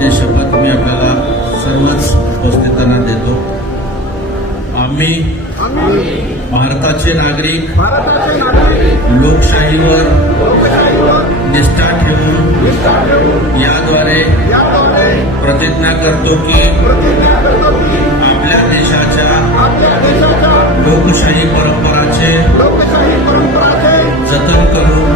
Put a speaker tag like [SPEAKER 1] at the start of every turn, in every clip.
[SPEAKER 1] ते शपथ मी आपल्याला सर्वच उपस्थितांना देतो. आम्ही भारताचे नागरिक लोकशाहीवर निष्ठा ठेवून याद्वारे प्रतिज्ञा करतो की आपल्या देशाच्या लोकशाही परंपराचे जतन करून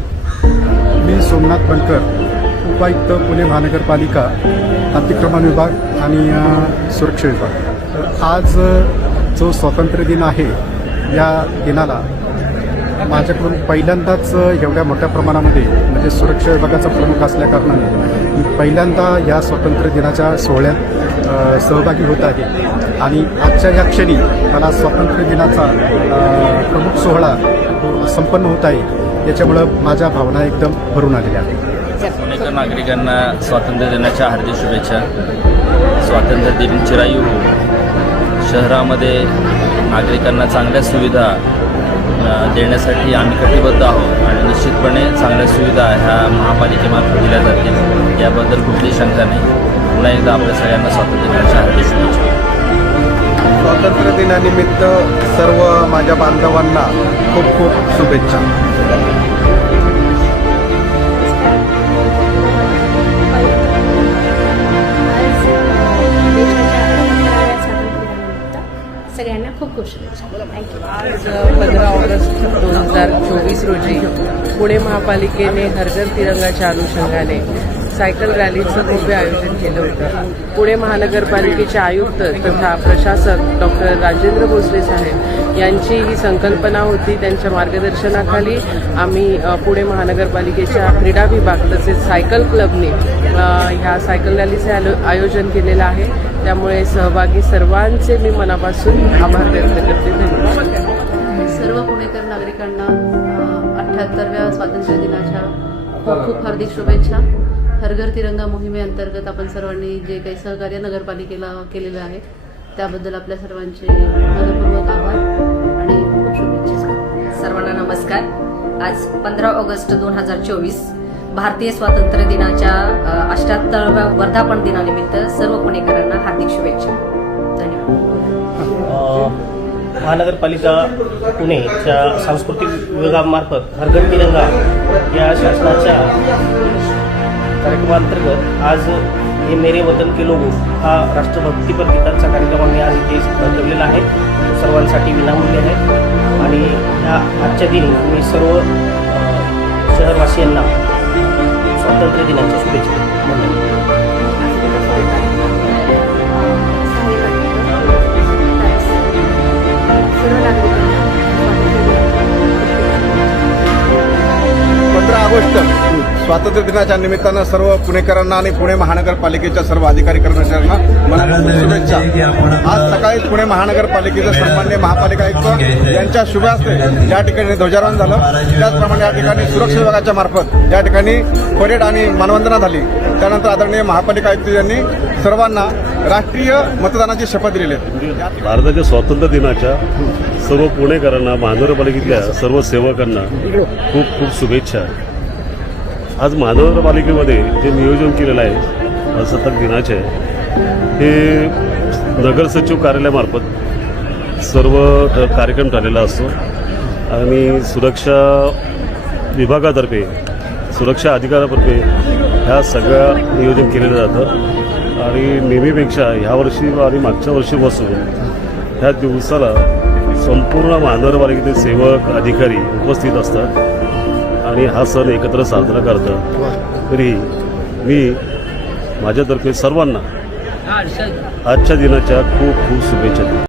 [SPEAKER 2] सोमनाथ बनकर उपायुक्त पुणे महानगरपालिका अतिक्रमण विभाग आणि सुरक्षा विभाग. तर आज जो स्वातंत्र्य दिन आहे या दिनाला माझ्याकडून पहिल्यांदाच एवढ्या मोठ्या प्रमाणामध्ये म्हणजे सुरक्षा विभागाचा प्रमुख असल्याकारणाने मी पहिल्यांदा या स्वातंत्र्य दिनाच्या सोहळ्यात सहभागी होत आहे. आणि आजच्या या क्षणी मला स्वातंत्र्य दिनाचा प्रमुख सोहळा संपन्न होत आहे. याच्यामुळं माझ्या भावना एकदम भरून आलेल्या आहेत.
[SPEAKER 3] पुणेकर नागरिकांना स्वातंत्र्य दिनाच्या हार्दिक शुभेच्छा. स्वातंत्र्य दिन चिरायू. हो. शहरामध्ये नागरिकांना चांगल्या सुविधा देण्यासाठी आम्ही कटिबद्ध आहोत आणि निश्चितपणे चांगल्या सुविधा ह्या महापालिकेमार्फत दिल्या जातील. याबद्दल कुठलीही शंका नाही. पुन्हा एकदा आपल्या सगळ्यांना स्वातंत्र्य दिनाच्या हार्दिक शुभेच्छा.
[SPEAKER 4] स्वातंत्र्य दिनानिमित्त सर्व माझ्या बांधवांना खूप खूप शुभेच्छा.
[SPEAKER 5] खूप खुश
[SPEAKER 6] आज पंधरा ऑगस्ट दोन हजार चोवीस रोजी पुणे महापालिकेने हरघर तिरंगाच्या अनुषंगाने सायकल रॅलीचं भव्य आयोजन केलं होतं. पुणे महानगरपालिकेचे आयुक्त तथा प्रशासक डॉक्टर राजेंद्र भोसले साहेब यांची ही संकल्पना होती त्यांच्या मार्गदर्शनाखाली. आम्ही पुणे महानगरपालिकेच्या क्रीडा विभाग तसेच सायकल क्लबने ह्या सायकल रॅलीचे आलो- आयोजन केलेलं आहे. त्यामुळे सहभागी सर्वांचे मी मनापासून आभार व्यक्त करते. धन्यवाद.
[SPEAKER 7] सर्व पुणेकर नागरिकांना अठ्ठ्याहत्तरव्या स्वातंत्र्य दिनाच्या खूप खूप हार्दिक शुभेच्छा. हरघर तिरंगा मोहिमेअंतर्गत आपण सर्वांनी जे काही सहकार्य नगरपालिकेला केलेलं आहे त्याबद्दल आपल्या सर्वांचे मनपूर्वक आभार.
[SPEAKER 8] सर्वांना नमस्कार. आज पंधरा ऑगस्ट दोन हजार चोवीस भारतीय स्वातंत्र्य दिनाच्या अठ्याहत्तराव्या वर्धापन दिनानिमित्त सर्व पुणेकरांना हार्दिक शुभेच्छा. धन्यवाद.
[SPEAKER 9] महानगरपालिका पुणेच्या सांस्कृतिक विभागामार्फत हरगत तिरंगा या शासनाच्या कार्यक्रमांतर्गत आज हे मेरे वतन के लोगो हा राष्ट्रभक्तीपर गीतांचा कार्यक्रम आम्ही आज इथे ठेवलेला आहे. सर्वांसाठी विनामूल्य आहे. आणि ह्या आजच्या दिनी मी सर्व शहरवासियांना स्वातंत्र्य दिनाच्या धन्यवाद
[SPEAKER 5] शुभेच्छा.
[SPEAKER 4] पंधरा ऑगस्ट स्वातंत्र्य दिनाच्या निमित्तानं सर्व पुणेकरांना आणि पुणे महानगरपालिकेच्या सर्व अधिकारी कर्मचाऱ्यांना मनापासून शुभेच्छा. आज सकाळी पुणे महानगरपालिकेचे सन्मान्य महापालिका आयुक्त यांच्या शुभ हस्ते या ठिकाणी ध्वजारोहण झालं. त्याचप्रमाणे या ठिकाणी सुरक्षा विभागाच्या मार्फत या ठिकाणी परेड आणि मानवंदना झाली. त्यानंतर आदरणीय महापालिका आयुक्त यांनी सर्वांना राष्ट्रीय मतदानाची शपथ दिलेली आहे.
[SPEAKER 10] भारताच्या स्वातंत्र्य दिनाच्या सर्व पुणेकरांना महानगरपालिकेतल्या सर्व सेवकांना खूप खूप शुभेच्छा. आज महानगरपालिकेमध्ये जे नियोजन केलेलं आहे प्रजासत्ताक दिनाचे हे नगर सचिव कार्यालयामार्फत सर्व कार्यक्रम ठरलेला असतो. आणि सुरक्षा विभागातर्फे सुरक्षा अधिकाऱ्यातर्फे ह्या सगळ्या नियोजन केलेलं जातं. आणि नेहमीपेक्षा ह्या वर्षी आणि मागच्या वर्षीपासून ह्या दिवसाला संपूर्ण महानगरपालिकेतील सेवक अधिकारी उपस्थित असतात. आणि हा सण एकत्र साजरा करतं. तरी मी माझ्यातर्फे सर्वांना आजच्या दिनाच्या खूप खूप शुभेच्छा देतो.